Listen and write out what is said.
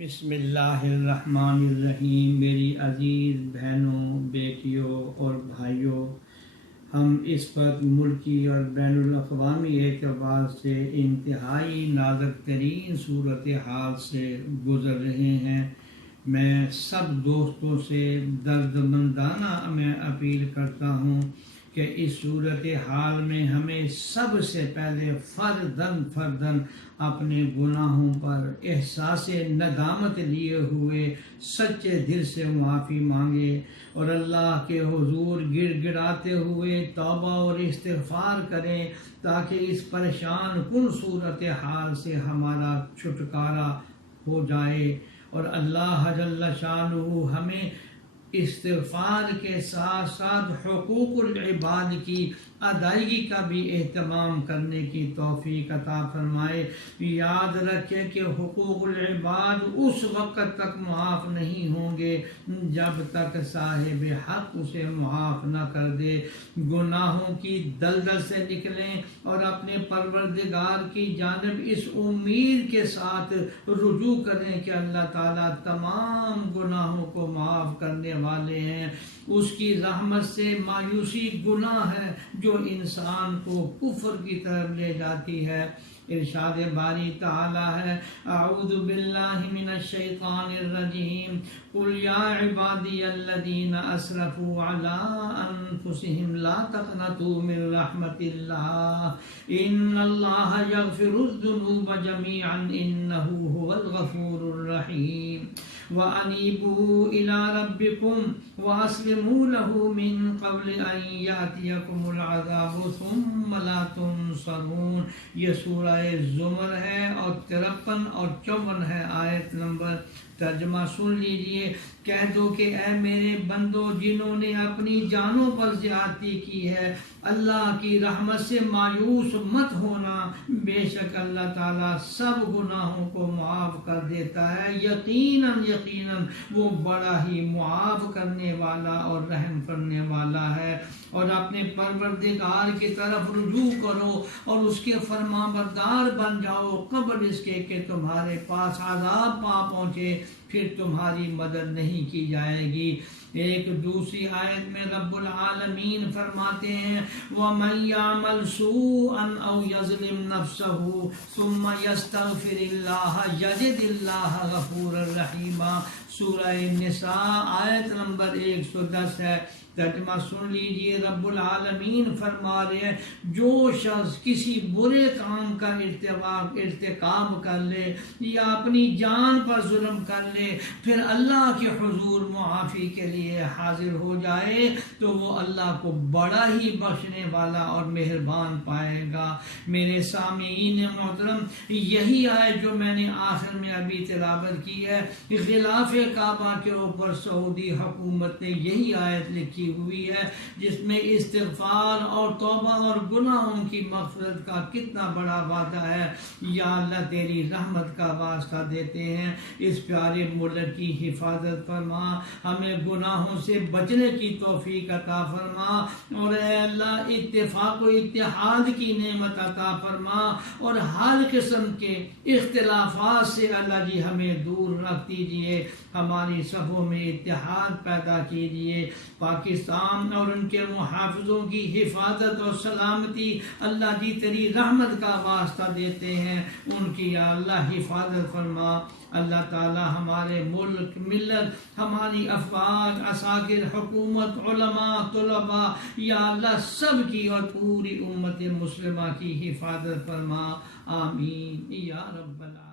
بسم اللہ الرحمن الرحیم۔ میری عزیز بہنوں، بیٹیوں اور بھائیوں، ہم اس وقت ملکی اور بین الاقوامی اعتبار سے انتہائی نازک ترین صورتحال سے گزر رہے ہیں۔ میں سب دوستوں سے دردمندانہ میں اپیل کرتا ہوں کہ اس صورتحال میں ہمیں سب سے پہلے فرداً اپنے گناہوں پر احساس ندامت لیے ہوئے سچے دل سے معافی مانگے اور اللہ کے حضور گڑ گڑاتے ہوئے توبہ اور استغفار کریں تاکہ اس پریشان کن صورتحال سے ہمارا چھٹکارا ہو جائے اور اللہ جل شانہ ہمیں استغفار کے ساتھ ساتھ حقوق العباد کی ادائیگی کا بھی اہتمام کرنے کی توفیق عطا فرمائے۔ یاد رکھیں کہ حقوق العباد اس وقت تک معاف نہیں ہوں گے جب تک صاحب حق اسے معاف نہ کر دے۔ گناہوں کی دلدل سے نکلیں اور اپنے پروردگار کی جانب اس امید کے ساتھ رجوع کریں کہ اللہ تعالیٰ تمام گناہوں کو معاف کرنے والے ہیں۔ اس کی رحمت سے مایوسی گناہ ہے جو انسان کو کفر کی طرف لے جاتی ہے۔ ارشاد باری تعالی ہے، اعوذ باللہ من الشیطان الرجیم، قل یا عبادی الذین اسرفوا علی انفسہم لا تقنطوا من رحمت اللہ ان اللہ یغفر الذنوب جميعا انہ هو الغفور الرحیم وانیبوا الی ربکم واسلموا له من قبل ان یاتیکم العذاب ثم لا تنصرون۔ یہ سورہ زمر ہے اور 53 اور 54 ہے آیت نمبر۔ ترجمہ سن لیجئے، کہہ دو کہ اے میرے بندو جنہوں نے اپنی جانوں پر زیادتی کی ہے، اللہ کی رحمت سے مایوس مت ہونا، بے شک اللہ تعالیٰ سب گناہوں کو معاف کر دیتا ہے، یقیناً وہ بڑا ہی معاف کرنے والا اور رحم کرنے والا ہے۔ اور اپنے پروردگار کی طرف رجوع کرو اور اس کے فرما بردار بن جاؤ قبل اس کے کہ تمہارے پاس عذاب پہنچے، پھر تمہاری مدد نہیں کی جائے گی۔ ایک دوسری آیت میں رب العالمین فرماتے ہیں، وَمَن يَعْمَلْ سُوءًا أَوْ يَظْلِمْ نَفْسَهُ ثُمَّ يَسْتَغْفِرِ اللَّهَ يَجِدِ اللَّهَ غَفُورًا رَحِيمًا۔ سورہ نساء آیت نمبر 110 ہے۔ ترجمہ سن لیجئے، رب العالمین فرما رہے ہیں، جو شخص کسی برے کام کا ارتکاب کر لے یا اپنی جان پر ظلم کر لے، پھر اللہ کے حضور معافی کے لیے حاضر ہو جائے تو وہ اللہ کو بڑا ہی بخشنے والا اور مہربان پائے گا۔ میرے سامعین محترم، یہی آیت جو میں نے آخر میں ابھی تلاوت کی ہے، غلاف کعبہ کے اوپر سعودی حکومت نے یہی آیت لکھی ہوئی ہے جس میں استغفار اور توبہ اور گناہوں کی مغفرت کا کتنا بڑا وعدہ ہے۔ یا اللہ تیری رحمت کا واسطہ دیتے ہیں، اس پیارے ملک کی حفاظت فرما، ہمیں گناہوں سے بچنے کی توفیق عطا فرما، اور اے اللہ اتفاق و اتحاد کی نعمت عطا فرما، اور ہر قسم کے اختلافات سے اللہ جی ہمیں دور رکھ دیجئے، ہماری صفوں میں اتحاد پیدا کیجئے۔ پاکستان اور ان کے محافظوں کی حفاظت اور سلامتی اللہ جی تیری رحمت کا واسطہ دیتے ہیں، ان کی یا اللہ حفاظت فرما۔ اللہ تعالی ہمارے ملک، ملت، ہماری افواج، عساکر، حکومت، علماء، طلباء، یا اللہ سب کی اور پوری امت مسلمہ کی حفاظت فرما، آمین یا رب العالمین۔